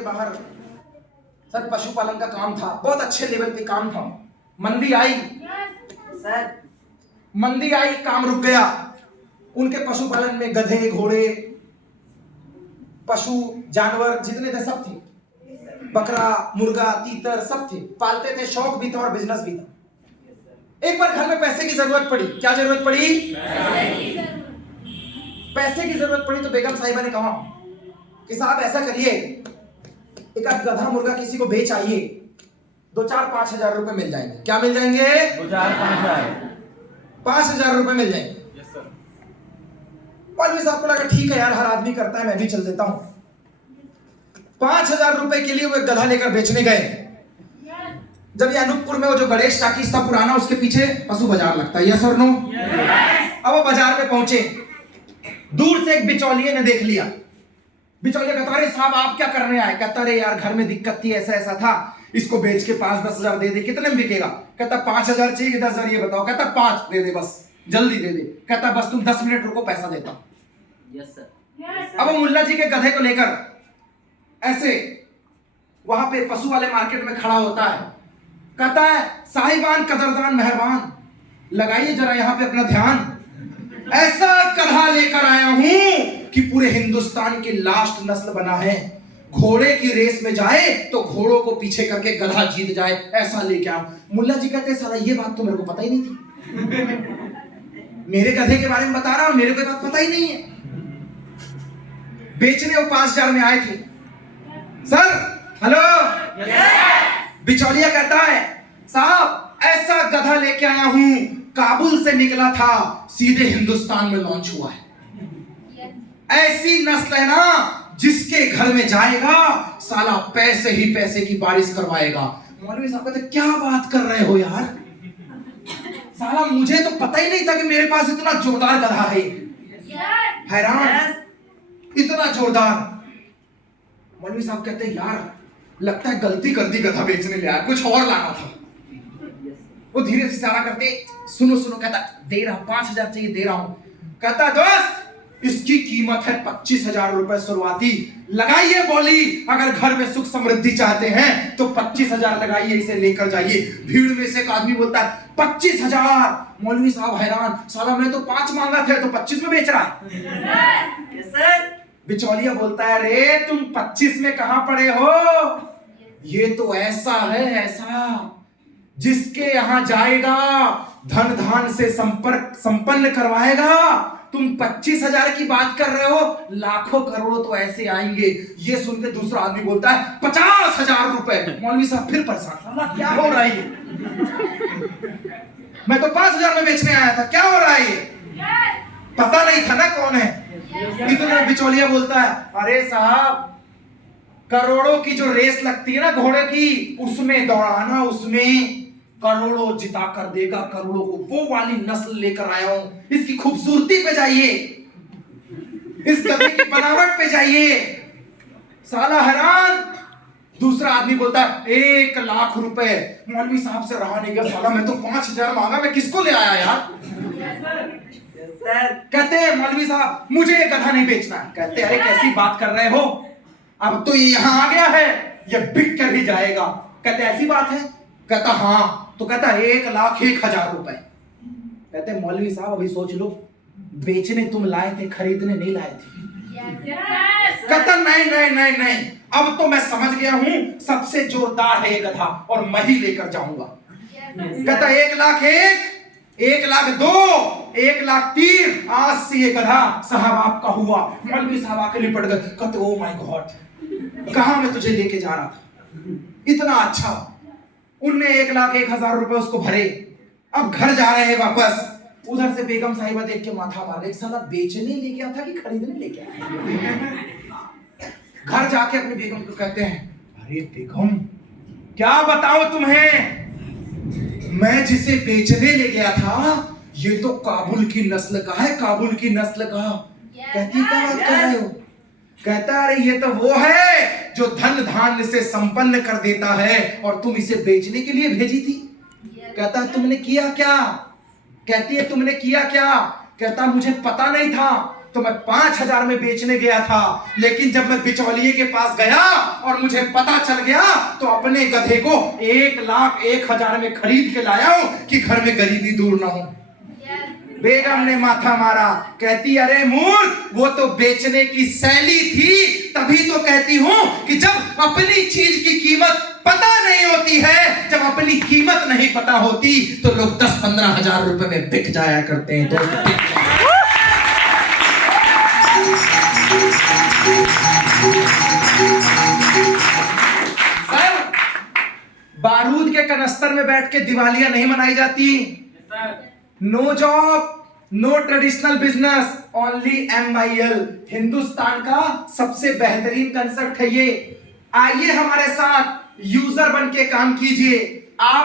के बाहर सर पशुपालन का काम था, बहुत अच्छे लेवल पे काम था। मंदी आई सर, मंदी आई, काम रुक गया। उनके पशुपालन में गधे, घोड़े, पशु जानवर जितने थे सब थे, बकरा, मुर्गा, तीतर सब थे, पालते थे, शौक भी था और बिजनेस भी था। एक बार घर में पैसे की जरूरत पड़ी। क्या जरूरत पड़ी? पैसे की जरूरत पड़ी। तो बेगम साहिबा ने कहा कि साहब ऐसा करिए, एक आध गधा मुर्गा किसी को बेच आइए, 2-4-5 हजार रुपए मिल जाएंगे। क्या मिल जाएंगे? 5,000 रुपए मिल जाएंगे। मौलवी साहब को लगा ठीक है यार, हर आदमी करता है, मैं भी चल देता हूं। 5,000 रुपए के लिए वो एक गधा लेकर बेचने गए। जब ये अनूपपुर में वो जो गणेश टाकीज था पुराना, उसके पीछे पशु बाजार लगता है, यस और नो? अब वो बाजार में पहुंचे, दूर से एक बिचौलिए ने देख लिया। बिचौलिया कहता अरे साहब आप क्या करने आए? कहता अरे यार घर में दिक्कत थी, ऐसा ऐसा था, इसको बेच के 5-10 हजार दे दे। कितने में बिकेगा? कहता 5,000 चाहिए कि 10,000? ये बताओ। कहता 5 दे दे, बस जल्दी दे दे। कहता बस तुम 10 मिनट रुको, पैसा देता हूं। Yes sir. अब वो मुल्ला जी के गधे को लेकर ऐसे वहां पे पशु वाले मार्केट में खड़ा होता है। कहता है साहिबान, कदरदान, मेहरबान, लगाइए जरा यहां पे अपना ध्यान। ऐसा गधा लेकर आया हूं कि पूरे हिंदुस्तान की लास्ट नस्ल बना है। घोड़े की रेस में जाए तो घोड़ों को पीछे करके गधा जीत जाए, ऐसा लेके आओ। मुल्ला जी कहते साला ये बात तो मेरे को पता ही नहीं थी। मेरे गधे के बारे में बता रहा हूं, मेरे को बात पता ही नहीं है। बेचने वो 5,000 में आए थे। सर हेलो, बिचौलिया कहता है साहब ऐसा गधा लेके आया हूं, काबुल से निकला था, सीधे हिंदुस्तान में लॉन्च हुआ है। ऐसी नस्ल है ना जिसके घर में जाएगा साला पैसे ही पैसे की बारिश करवाएगा। मौलवी साहब कहते क्या बात कर रहे हो यार, साला मुझे तो पता ही नहीं था कि मेरे पास इतना जोरदार गधा है। हैरान, इतना जोरदार। मौलवी साहब कहते यार लगता है गलती कर दी, गधा बेचने ले आया, कुछ और लाना था। वो धीरे से इशारा करते सुनो सुनो। कहता दे रहा हूं, 5,000 चाहिए, दे रहा हूं। कहता दोस्त इसकी कीमत है 25,000 रुपए शुरुआती, लगाइए बोली, अगर घर में सुख समृद्धि चाहते हैं तो 25,000 लगाइए, इसे लेकर जाइए। भीड़ में से एक आदमी बोलता है 25,000। मौलवी साहब हैरान, साला मैं तो 5 मांगा था, तो 25 में बेच रहा है। बिचौलिया बोलता है अरे तुम 25 में कहां पड़े हो, ये तो ऐसा है ऐसा जिसके यहां जाएगा धन धान से संपर्क संपन्न करवाएगा। तुम 25,000 की बात कर रहे हो, लाखों करोड़ों तो ऐसे आएंगे। ये सुन के दूसरा आदमी बोलता है 50,000 रुपए। मौलवी साहब फिर परेशान, क्या हो रहा है ये? मैं तो 5,000 में बेचने आया था, क्या हो रहा है ये? पता नहीं था ना कौन है। इतना बिचौलिया बोलता है अरे साहब करोड़ों की जो रेस लगती है ना घोड़े की, उसमें दौड़ाना, उसमें करोड़ों जिता कर देगा करोड़ों को, वो वाली नस्ल लेकर आया हूं। इसकी खूबसूरती पे जाइए, इस गधे की बनावट पे जाइए। साला हैरान। दूसरा आदमी बोलता है 1 लाख रुपए। मौलवी साहब से रहा नहीं गया, साला मैं तो 5,000 मांगा, मैं किसको ले आया यार? कहते हैं मौलवी साहब मुझे ये गधा नहीं बेचना। कहते अरे कैसी बात कर रहे हो, अब तो ये यहां आ गया है, ये बिक कर ही जाएगा। कहते ऐसी बात है? कहता हाँ। तो कहता 1,01,000 रुपए। कहते मौलवी साहब अभी सोच लो, बेचने तुम लाए थे, खरीदने नहीं लाए थे। कहता नहीं नहीं नहीं नहीं, अब तो मैं समझ गया हूं, सबसे जोरदार है ये गधा और मैं ही लेकर जाऊंगा। कहता 1,01,000, 1,02,000, 1,03,000, आज से ये गधा साहब आपका हुआ। मौलवी साहब आके लिपट गए। कहते ओ माय गॉड, कहां मैं तुझे लेके जा रहा था, इतना अच्छा। उनने 1,01,000 रुपए उसको भरे। अब घर जा रहे हैं वापस। उधर से बेगम साहिबा देख के माथा मार रही, साला बेचने ले गया था कि खरीदने ले गया? घर जाके अपनी बेगम को कहते हैं अरे बेगम क्या बताओ तुम्हें, मैं जिसे बेचने ले गया था ये तो काबुल की नस्ल का है, काबुल की नस्ल का। कहती क्या बात कर रहे हो? कहता अरे ये तो वो है जो धन धान्य से संपन्न कर देता है और तुम इसे बेचने के लिए भेजी थी। कहता तुमने किया क्या? कहती है तुमने किया क्या? कहता मुझे पता नहीं था, तो मैं 5,000 में बेचने गया था, लेकिन जब मैं बिचौलिए के पास गया और मुझे पता चल गया तो अपने गधे को 1,01,000 में खरीद के लाया हूं कि घर में गरीबी दूर ना हो। बेगम ने माथा मारा, कहती अरे मूर्ख, वो तो बेचने की शैली थी, तभी तो कहती हूं कि जब अपनी चीज की कीमत पता नहीं होती है, जब अपनी कीमत नहीं पता होती तो लोग 10-15 हजार रुपए में बिक जाया करते हैं। दोस्त सर, बारूद के कनस्तर में बैठ के दिवालियां नहीं मनाई जाती। No job, no traditional business, only MYL। Hindustan का सबसे बेहतरीन कंसेप्ट है ये। आइए हमारे साथ यूजर बन के काम कीजिए। आप